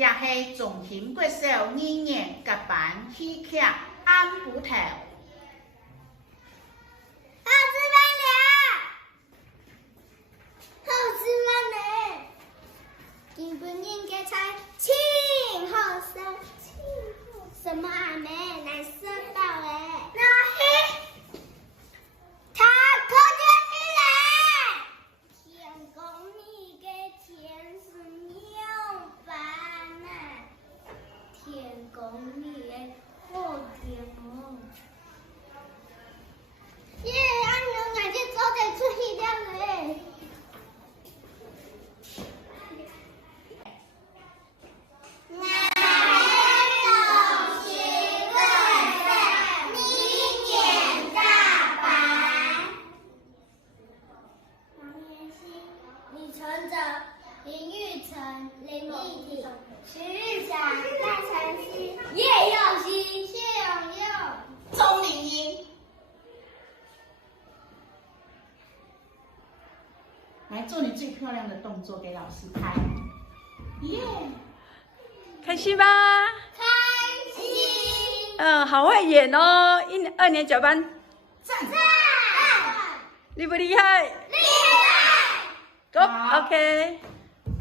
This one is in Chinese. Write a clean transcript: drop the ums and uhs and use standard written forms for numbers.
也是重点国小2年甲班戏剧安补头。好吃饭了，好吃饭呢。今本应该菜青好色，什么啊妹？难色到嘞。那嘿，他可怜你嘞。天公你给天是牛班呐，天公你的好天哦。耶，俺娘俺这早点出去了嘞。林玉成、林义体、徐玉祥、赖晨曦、叶佑熙、谢永佑、钟玲英，来做你最漂亮的动作给老师拍。耶！开心吧？开心。好会演哦！2年9班，赞！厉不厉害？厉害！ Go，OK。